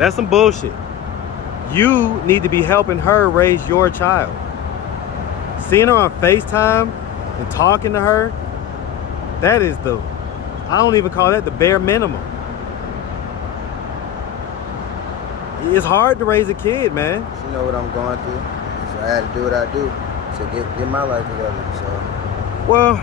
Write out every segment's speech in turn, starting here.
That's some bullshit. You need to be helping her raise your child. Seeing her on FaceTime and talking to her, that is I don't even call that the bare minimum. It's hard to raise a kid, man. You know what I'm going through, so I had to do what I do to get my life together. So, well,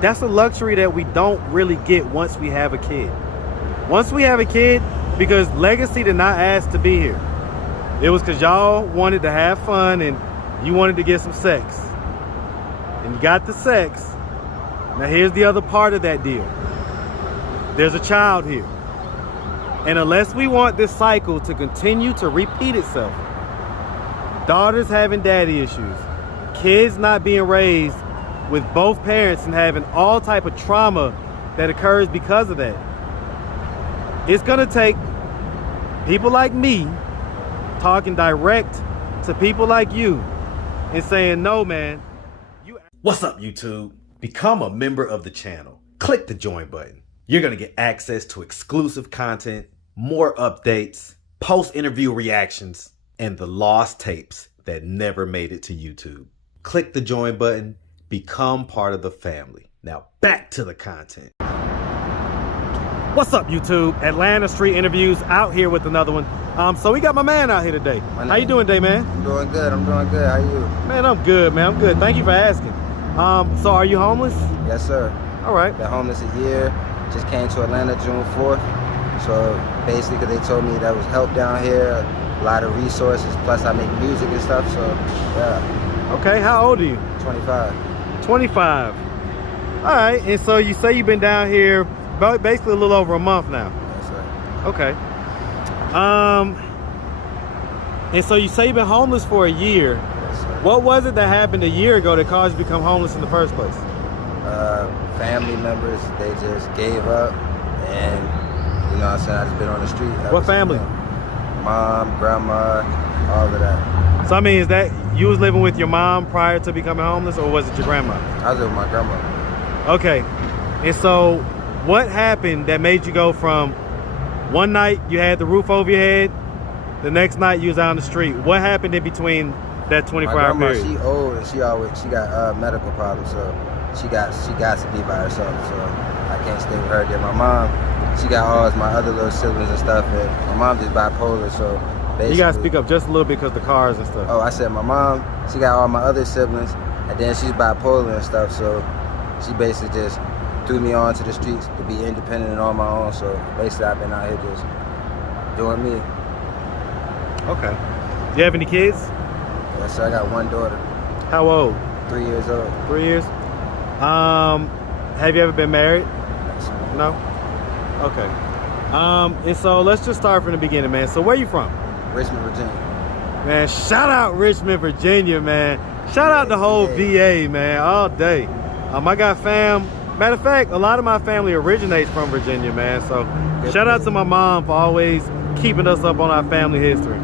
that's a luxury that we don't really get once we have a kid. Once we have a kid, because Legacy did not ask to be here. It was because y'all wanted to have fun and you wanted to get some sex. And you got the sex. Now here's the other part of that deal. There's a child here. And unless we want this cycle to continue to repeat itself, daughters having daddy issues, kids not being raised with both parents and having all type of trauma that occurs because of that, it's gonna take people like me talking direct to people like you and saying, no, man. What's up, YouTube? Become a member of the channel. Click the join button. You're gonna get access to exclusive content, more updates, post-interview reactions, and the lost tapes that never made it to YouTube. Click the join button, become part of the family. Now back to the content. What's up, YouTube? Atlanta Street Interviews out here with another one. So we got my man out here today. How you doing today, man? I'm doing good. How you? Man, I'm good, man. I'm good. Thank you for asking. So are you homeless? Yes, sir. All right. Been homeless a year. Just came to Atlanta June 4th. So basically, they told me that was help down here, a lot of resources. Plus, I make music and stuff. So yeah. Okay. How old are you? 25. 25. All right. And so you say you've been down here basically a little over a month now. Yes, sir. Okay. And so you say you've been homeless for a year. Yes, sir. What was it that happened a year ago that caused you to become homeless in the first place? Family members, they just gave up, and you know what I'm saying, I just been on the street. What family? Mom, grandma, all of that. So I mean, is that you was living with your mom prior to becoming homeless, or was it your grandma? I was with my grandma. Okay. And so what happened that made you go from one night you had the roof over your head, the next night you was out on the street? What happened in between that 24-hour period? She old and she got medical problems, so she got to be by herself. So I can't stay with her. Then my mom, she got all my other little siblings and stuff, and my mom just bipolar. So basically, you gotta speak up just a little bit because the cars and stuff. Oh, I said my mom, she got all my other siblings, and then she's bipolar and stuff. So she basically just threw me onto the streets to be independent and on my own. So basically, I've been out here just doing me. Okay. Do you have any kids? Yes, sir. I got one daughter. How old? 3 years old. 3 years? Have you ever been married? Yes, sir. No? Okay. And so let's just start from the beginning, man. So where you from? Richmond, Virginia. Man, shout out Richmond, Virginia, man. Shout out the whole VA, man, all day. I got fam. Matter of fact, a lot of my family originates from Virginia, man. So shout out to my mom for always keeping us up on our family history.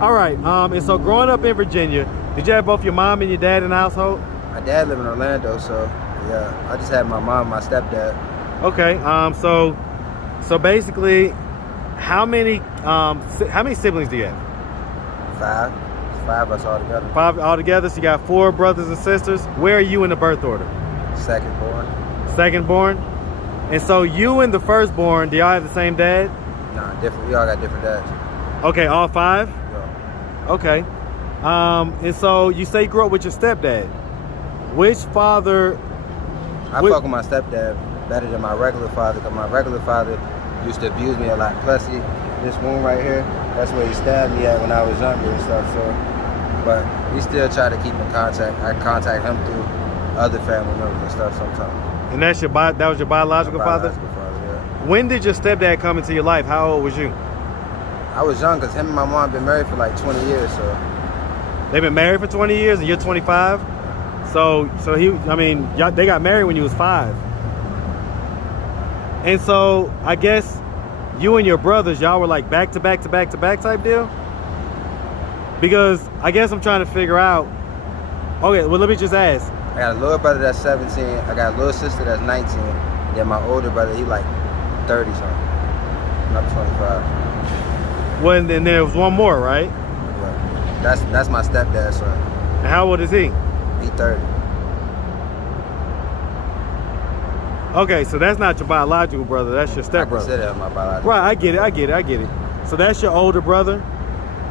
All right, and so growing up in Virginia, did you have both your mom and your dad in the household? My dad lived in Orlando, so yeah, I just had my mom and my stepdad. Okay, so basically, how many siblings do you have? Five of us all together. 5 altogether, so you got 4 brothers and sisters. Where are you in the birth order? Second born. Second born? And so you and the firstborn, do y'all have the same dad? Nah, different. We all got different dads. Okay, all 5? Yeah. Okay. And so you say you grew up with your stepdad. Which father? I fuck with my stepdad better than my regular father, because my regular father used to abuse me a lot. Plus, this wound right here, that's where he stabbed me at when I was younger and stuff. So, but we still try to keep in contact. I contact him through other family members and stuff sometimes. And that's that was your biological father? Biological father, yeah. When did your stepdad come into your life? How old was you? I was young, because him and my mom been married for like 20 years, so. They've been married for 20 years and you're 25? So they got married when you was 5. And so I guess you and your brothers, y'all were like back to back to back to back type deal? Because I guess I'm trying to figure out, okay, well, let me just ask. I got a little brother that's 17. I got a little sister that's 19. Then my older brother, he like 30 something. I'm 25. Well, and then there was one more, right? Yeah. That's my stepdad's son. And how old is he? He 30. Okay, so that's not your biological brother. That's your I stepbrother. consider him my biological. Right, I get it. So that's your older brother?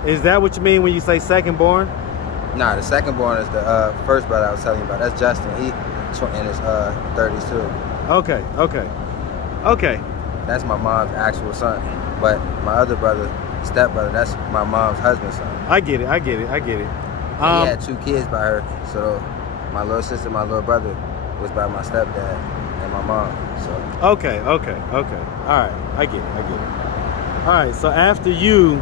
Is that what you mean when you say second born? Nah, the second born is the first brother I was telling you about. That's Justin. He in his 30s too. Okay. That's my mom's actual son. But my other brother, stepbrother, that's my mom's husband's son. I get it. He had 2 kids by her. So my little sister, my little brother was by my stepdad and my mom. So Okay. All right, I get it. All right, so after you,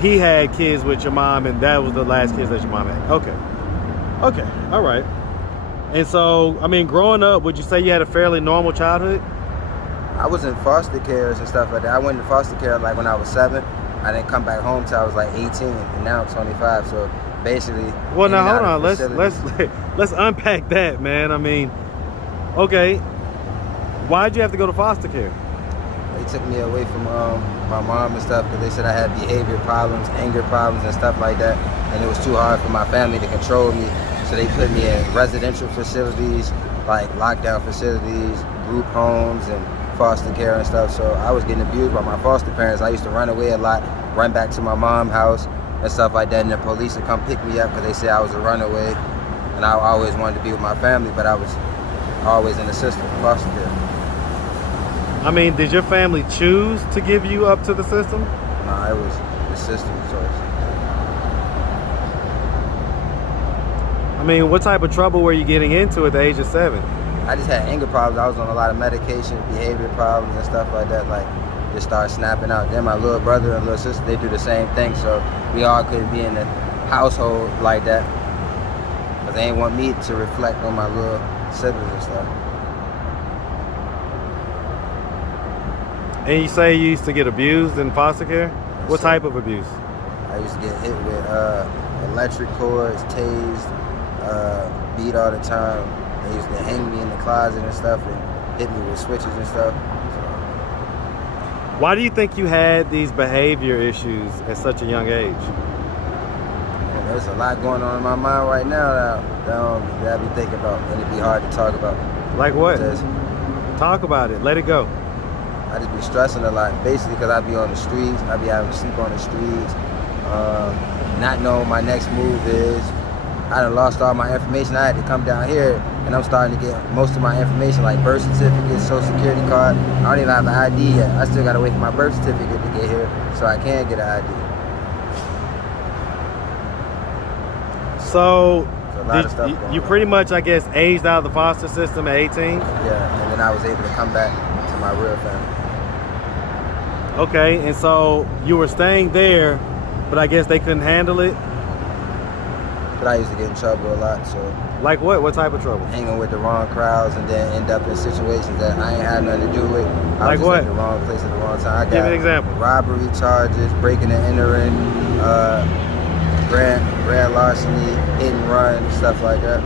he had kids with your mom, and that was the last kids that your mom had. Okay, all right. And so, I mean, growing up, would you say you had a fairly normal childhood? I was in foster cares and stuff like that. I went into foster care like when I was 7. I didn't come back home till I was like 18, and now I'm 25. So basically, well, now hold on. Let's unpack that, man. I mean, okay, why'd you have to go to foster care? They took me away from my mom and stuff because they said I had behavior problems, anger problems, and stuff like that, and it was too hard for my family to control me. So they put me in residential facilities, like lockdown facilities, group homes, and foster care and stuff. So I was getting abused by my foster parents. I used to run away a lot, run back to my mom's house and stuff like that, and the police would come pick me up because they said I was a runaway, and I always wanted to be with my family, but I was always in the system, foster care. I mean, did your family choose to give you up to the system? No, it was the system choice. I mean, what type of trouble were you getting into at the age of 7? I just had anger problems. I was on a lot of medication, behavior problems and stuff like that. Like, just started snapping out. Then my little brother and little sister, they do the same thing. So we all couldn't be in the household like that because they didn't want me to reflect on my little siblings and stuff. And you say you used to get abused in foster care? What type of abuse? I used to get hit with electric cords, tased, beat all the time. They used to hang me in the closet and stuff and hit me with switches and stuff. Why do you think you had these behavior issues at such a young age? And there's a lot going on in my mind right now that I be thinking about, and it'd be hard to talk about. Like what? Talk about it. Let it go. I just be stressing a lot, basically because I be on the streets. I be having to sleep on the streets, not knowing what my next move is. I done lost all my information. I had to come down here, and I'm starting to get most of my information, like birth certificate, social security card. I don't even have an ID yet. I still gotta wait for my birth certificate to get here so I can get an ID. So a lot of stuff you pretty much, I guess, aged out of the foster system at 18? Yeah, and then I was able to come back to my real family. Okay, and so you were staying there, but I guess they couldn't handle it? But I used to get in trouble a lot, so. Like what? What type of trouble? Hanging with the wrong crowds and then end up in situations that I ain't had nothing to do with. I like was just what? at the wrong place at the wrong time. I got Give me an example. Robbery charges, breaking and entering, grand larceny, hit and run, stuff like that.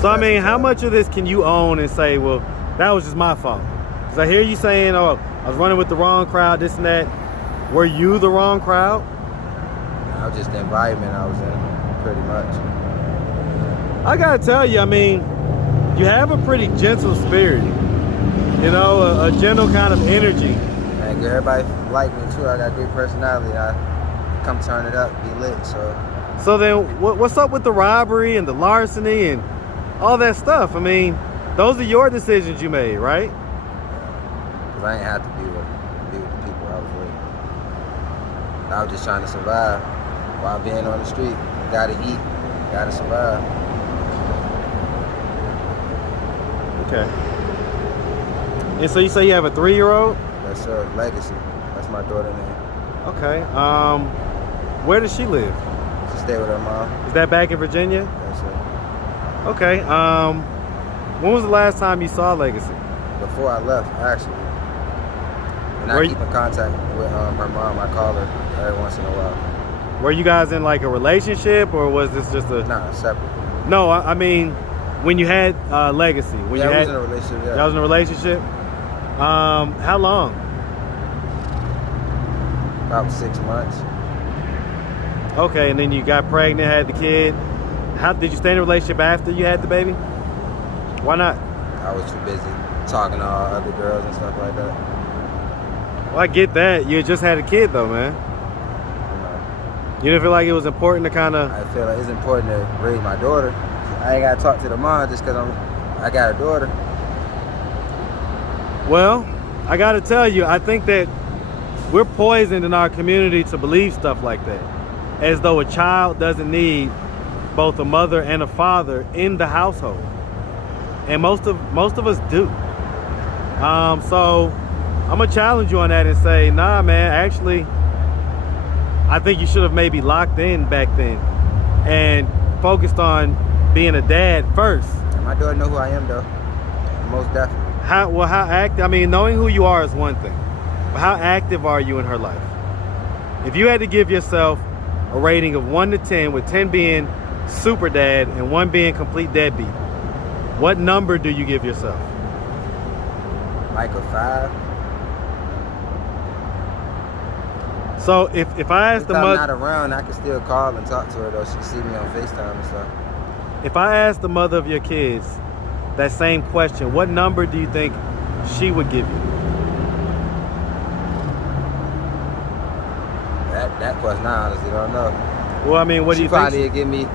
So I mean, how much of this can you own and say, well, that was just my fault? Because I hear you saying, oh, I was running with the wrong crowd, this and that. Were you the wrong crowd? I was just the environment I was in, pretty much. I gotta tell you, I mean, you have a pretty gentle spirit. You know, a gentle kind of energy. And everybody like me too. I got a good personality. I come turn it up, be lit, so. So then, what's up with the robbery and the larceny and all that stuff? I mean, those are your decisions you made, right? Because I ain't have to be with the people I was with. I was just trying to survive while being on the street. Gotta eat, gotta survive. Okay. And so you say you have a 3-year-old? That's her legacy. That's my daughter's name. Okay. Where does she live? She stay with her mom. Is that back in Virginia? That's her. Okay. When was the last time you saw Legacy? Before I left, actually. And I keep in contact with her mom. I call her every once in a while. Were you guys in like a relationship, or was this just a... Nah, separate. No, I mean, when you had Legacy. When yeah, you I had... was in a relationship, yeah. Y'all was in a relationship? How long? about 6 months. Okay, and then you got pregnant, had the kid. How did you stay in a relationship after you had the baby? Why not? I was too busy talking to all other girls and stuff like that. Well, I get that. You just had a kid though, man. You didn't feel like it was important to kind of... I feel like it's important to raise my daughter. I ain't got to talk to the mom just because I got a daughter. Well, I got to tell you, I think that we're poisoned in our community to believe stuff like that. As though a child doesn't need both a mother and a father in the household. And most of us do. So I'm going to challenge you on that and say, nah, man, actually, I think you should have maybe locked in back then and focused on being a dad first. My daughter know who I am, though. Most definitely. How active? I mean, knowing who you are is one thing, but how active are you in her life? If you had to give yourself a rating of 1 to 10, with 10 being super dad and 1 being complete deadbeat, what number do you give yourself? Like a 5. So if I asked the mother, I'm not around, I can still call and talk to her though. She see me on FaceTime and stuff. if I asked the mother of your kids that same question, what number do you think she would give you? That question I honestly don't know. Well, I mean, what do you think? She probably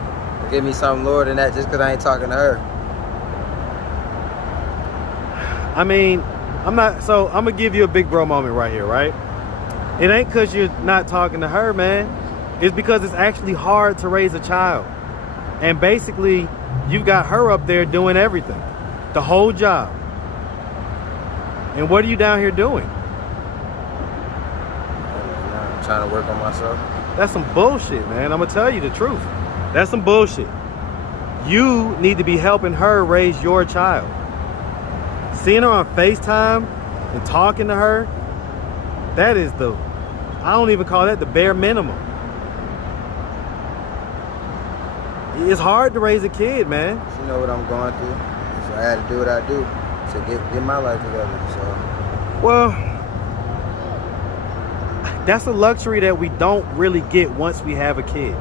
give me something lower than that just because I ain't talking to her. I mean, I'm gonna give you a big bro moment right here, right? It ain't because you're not talking to her, man. It's because it's actually hard to raise a child. And basically, you've got her up there doing everything, the whole job. And what are you down here doing? I'm trying to work on myself. That's some bullshit, man. I'm gonna tell you the truth. That's some bullshit. You need to be helping her raise your child. Seeing her on FaceTime and talking to her, that is I don't even call that the bare minimum. It's hard to raise a kid, man. She know what I'm going through, so I had to do what I do to get my life together. So, well, that's a luxury that we don't really get once we have a kid.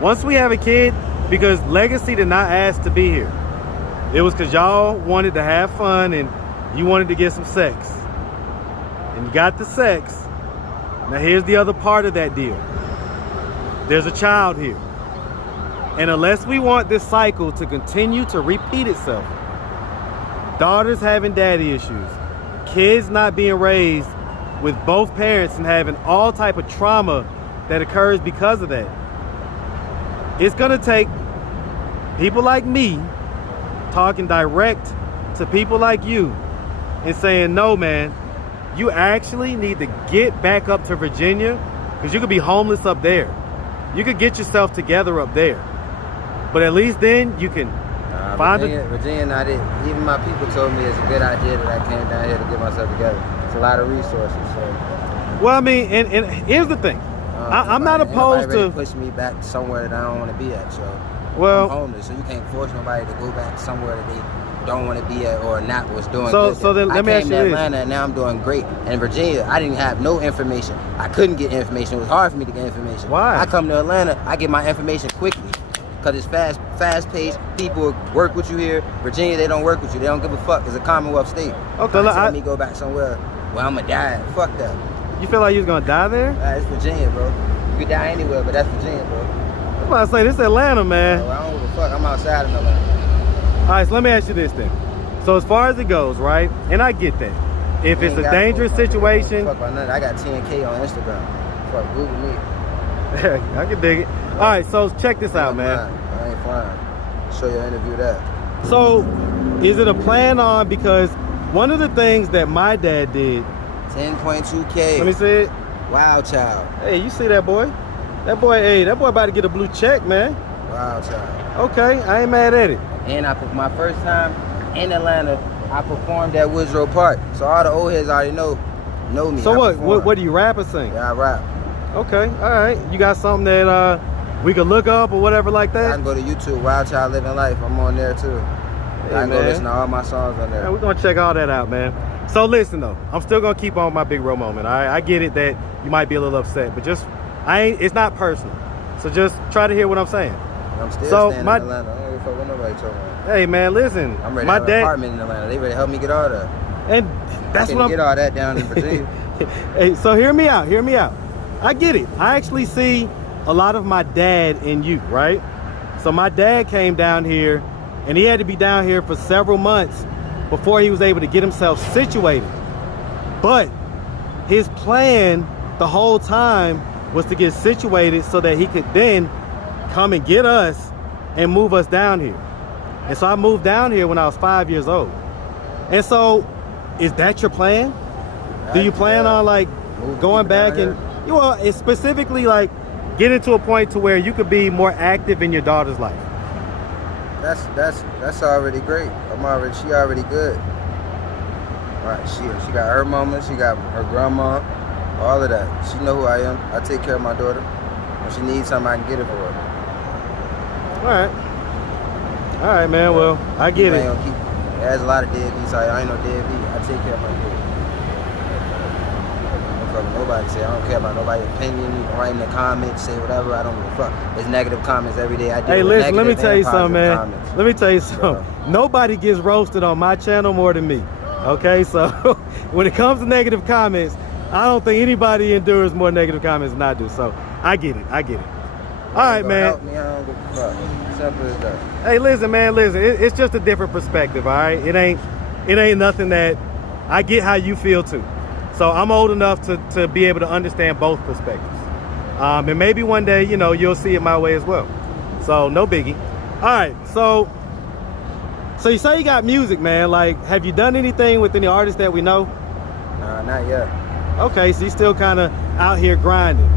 Once we have a kid, because Legacy did not ask to be here. It was because y'all wanted to have fun and you wanted to get some sex. And you got the sex. Now here's the other part of that deal. There's a child here. And unless we want this cycle to continue to repeat itself, daughters having daddy issues, kids not being raised with both parents and having all type of trauma that occurs because of that, it's gonna take people like me talking direct to people like you and saying, no, man, you actually need to get back up to Virginia because you could be homeless up there. You could get yourself together up there. But at least then you can find Virginia, not it. Even my people told me it's a good idea that I came down here to get myself together. It's a lot of resources. So. Well, I mean, and here's the thing. I'm not opposed to push me back somewhere that I don't want to be at. So well, I'm homeless, so you can't force nobody to go back somewhere that they don't want to be at or not was doing so, good. So then let me ask you this. I came to this. Atlanta and now I'm doing great. And in Virginia, I didn't have no information. I couldn't get information. It was hard for me to get information. Why? I come to Atlanta, I get my information quickly. Because it's fast-paced. People work with you here. Virginia, they don't work with you. They don't give a fuck. It's a Commonwealth state. Okay, let me go back somewhere where I'm going to die. Fuck that. You feel like you was going to die there? It's Virginia, bro. You could die anywhere, but that's Virginia, bro. That's why I say this is Atlanta, man. I don't give a fuck. I'm outside of Atlanta. All right, so let me ask you this then. So as far as it goes, right, and I get that. If it's a dangerous situation. Fuck about nothing. I got 10K on Instagram. Fuck, Google me. I can dig it. All right, so check this out, man. I ain't flying. Show your interview that. So, is it a plan on, because one of the things that my dad did. 10.2K. Let me see it. Wild child. Hey, you see that boy? That boy about to get a blue check, man. Wild child. Okay, I ain't mad at it. And my first time in Atlanta, I performed at Woodrow Park. So all the old heads already know me. So what do you rap or sing? Yeah, I rap. Okay, all right. You got something that we could look up or whatever like that? I can go to YouTube, wildchildlivinlife. I'm on there too. Hey, I can go listen to all my songs on there. Man, we're gonna check all that out, man. So listen though, I'm still gonna keep on my big bro moment. I get it that you might be a little upset, but just it's not personal. So just try to hear what I'm saying. I'm still staying in Atlanta. I don't give a fuck what nobody talking about. Hey man, listen. I'm ready to have an apartment in Atlanta. They ready to help me get all that. And that's what I'm get all that down in Virginia. Hey, so hear me out. Hear me out. I get it. I actually see a lot of my dad in you, right? So my dad came down here, and he had to be down here for several months before he was able to get himself situated. But his plan the whole time was to get situated so that he could then come and get us and move us down here. And so I moved down here when I was 5 years old. And so, is that your plan? Do you plan on like going back and, you know, it's specifically like getting to a point to where you could be more active in your daughter's life? That's already great. She already good. Right, she got her mama, she got her grandma, all of that. She know who I am. I take care of my daughter. When she needs something, I can get it for her. All right, man. Well, I get it. There's a lot of deadbeats. I ain't no deadbeat. I take care of my kids. Don't fuck with nobody. Say I don't care about nobody's opinion. You can write in the comments, say whatever. I don't give a fuck. There's negative comments every day. I do. Hey, listen. Let me tell you something, man. Comments. Let me tell you something. Nobody gets roasted on my channel more than me. Okay, so when it comes to negative comments, I don't think anybody endures more negative comments than I do. So I get it. I get it. All right, man. Help me, I don't give a fuck. Simple as that. Hey, listen, man. Listen, it's just a different perspective. All right, it ain't nothing that I get how you feel too. So I'm old enough to be able to understand both perspectives. And maybe one day, you know, you'll see it my way as well. So no biggie. All right, so you say you got music, man. Like, have you done anything with any artists that we know? Nah, not yet. Okay, so you still kind of out here grinding.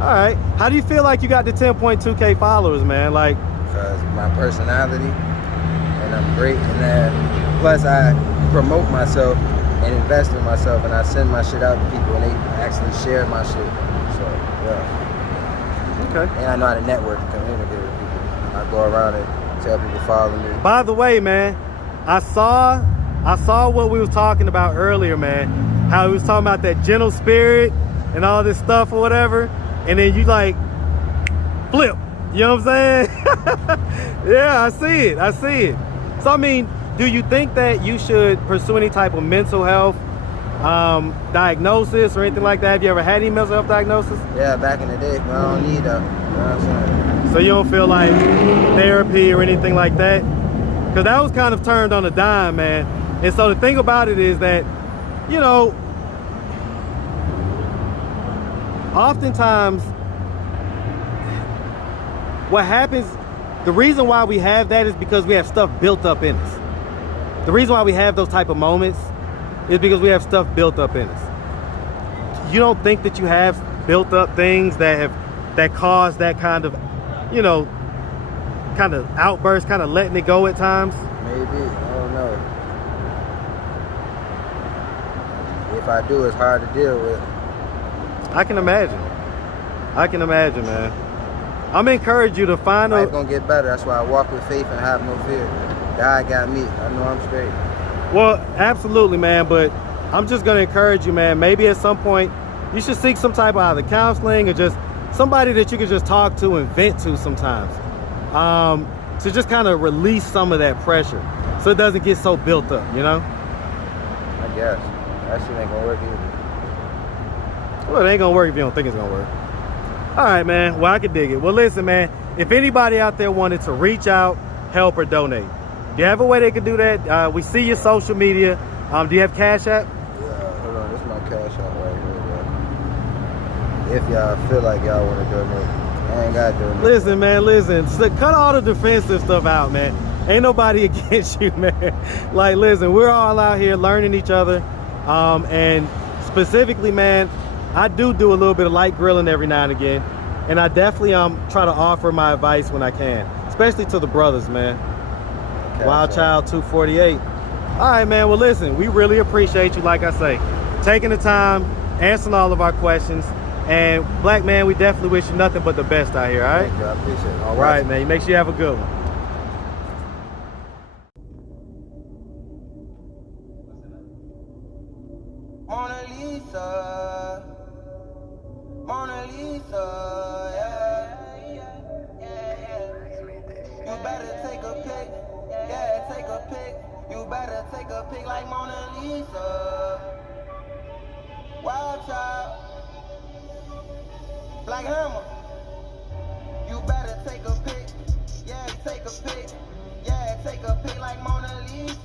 All right. How do you feel like you got the 10.2K followers, man? Like, because my personality, and I'm great in that. Plus, I promote myself and invest in myself, and I send my shit out to people, and they actually share my shit. So, yeah. Okay. And I know how to network and communicate with people. I go around and tell people to follow me. By the way, man, I saw what we was talking about earlier, man. How we was talking about that gentle spirit and all this stuff or whatever. And then you like flip, you know what I'm saying? Yeah, I see it. So I mean, do you think that you should pursue any type of mental health diagnosis or anything like that? Have you ever had any mental health diagnosis? Yeah, back in the day, but I don't need that. You know what I'm saying? So you don't feel like therapy or anything like that? Because that was kind of turned on a dime, man. And so the thing about it is that, you know, oftentimes what happens, the reason why we have that is because we have stuff built up in us. The reason why we have those type of moments is because we have stuff built up in us. You don't think that you have built up things that cause that kind of, you know, kind of outburst, kind of letting it go at times? Maybe, I don't know. If I do, it's hard to deal with. I can imagine, man. I'm gonna encourage you to find Life's gonna get better. That's why I walk with faith and have no fear. God got me. I know I'm straight. Well, absolutely, man. But I'm just gonna encourage you, man. Maybe at some point you should seek some type of either counseling or just somebody that you can just talk to and vent to sometimes, to just kind of release some of that pressure, so it doesn't get so built up, you know? I guess that shit ain't gonna work either. Well, it ain't gonna work if you don't think it's gonna work. All right, man. Well, I can dig it. Well, listen, man, if anybody out there wanted to reach out, help, or donate, do you have a way they could do that? We see your social media. Do you have Cash App? Yeah, hold on. This is my Cash App right here, bro. If y'all feel like y'all want to donate, I ain't got to donate. Listen, man, listen. So cut all the defensive stuff out, man. Ain't nobody against you, man. Like, listen, we're all out here learning each other. And specifically, man, I do a little bit of light grilling every now and again, and I definitely try to offer my advice when I can, especially to the brothers, man. Okay, Wild Child 248. All right, man. Well, listen, we really appreciate you, like I say, taking the time, answering all of our questions. And Black man, we definitely wish you nothing but the best out here. All right. Thank you. I appreciate it. All right, man. You make sure you have a good one. Lisa. Yeah, You better take a pic. Yeah, take a pic. You better take a pic like Mona Lisa. Wild child. Black Hammer. You better take a pic. Yeah, take a pic. Yeah, take a pic like Mona Lisa.